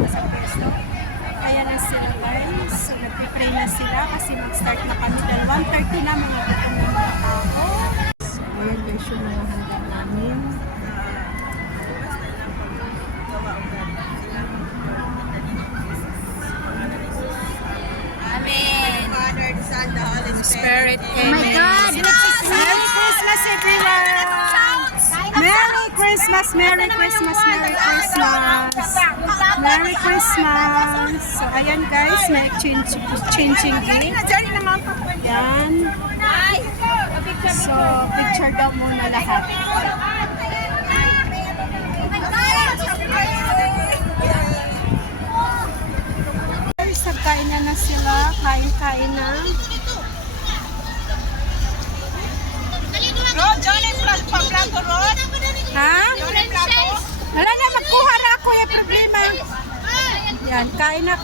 dito sa pwesto. Kaya na sila guys. So nagpipray na sila kasi mag-start na kami dahil 1:30 na mga gutom ng mga tao. So ayan guys yung mga handa namin. Amen. Father, the Son, the Holy Spirit. Spirit. Oh my God! Merry Christmas everyone! Merry Christmas! Merry Christmas! Merry Christmas! Merry Christmas! So ayan guys, may changing day. Yan. So picture daw muna lahat. Guys, nagkain na sila. Kain-kain na. Rod, Johnny Plus pa-plato, Rod. Ha? Johnny Plato. Wala na, magkuha na ako yung problema. Yan, kain na.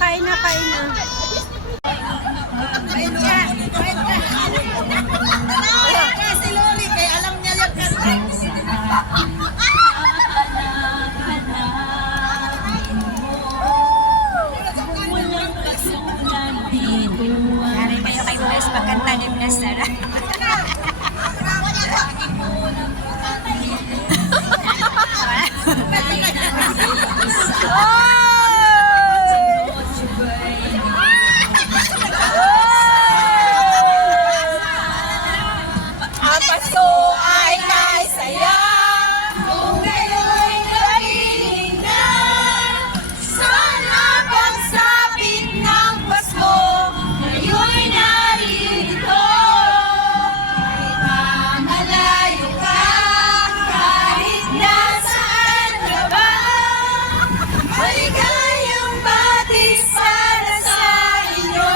Si Loli, kaya alam niya yung kanta. Nanay kayo kay Bless, pagkanta ni Bless na. Pasko ay kay saya, kung ngayon'y kapiling na. Sana pagsapit ng Pasko, ngayon'y narito. Kahit malayo ka, kahit nasaan ka ba, maligayang batis para sa inyo,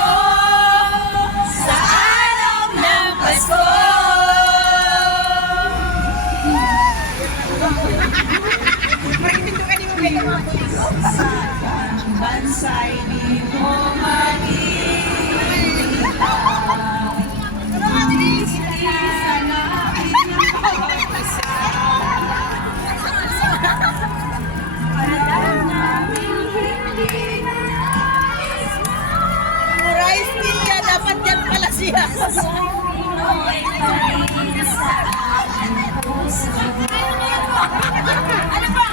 sa araw ng Pasko. Bansay di mo makikita. Sana Rice niya, dapat yan pala siya. Ano ba?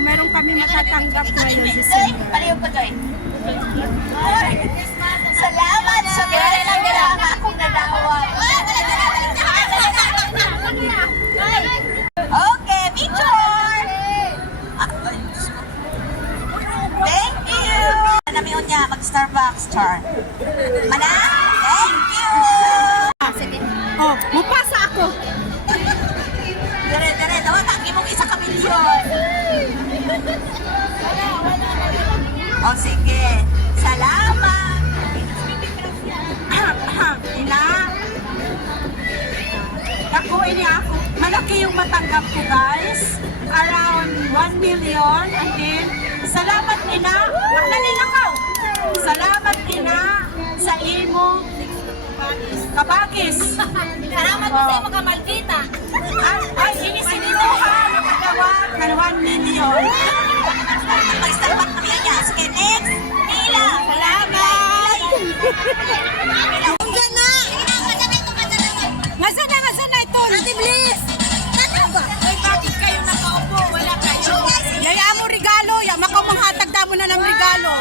meron kami matatanggap ngayon December. Paliw ko, Joy. Salamat sa mga akong nalawan. Okay, picture! Thank you! Namiyon niya, mag-Starbucks, Char. Mana? Thank you! Oh, mupasa ako. Dire, dawa tangi mong isa ka milyon. O sige, salamat. Ina. Ako ini ako. Malaki yung matanggap ko guys. Around 1 million. And then, salamat ina. Naninakaw. Salamat ina sa imo kabakis. Salamat po sa mga Malvita. Ay, inisinito ha. Nakadawat ng 1 million. Mag-Starbucks kami niya. Sige, next. Mila. Salamat. Diyan na. Ngasa na ito. Ate Bliss. Ay, bakit kayo nakaupo? Wala kayo. Yaya mo regalo. Makaw manghatag damo na ng regalo.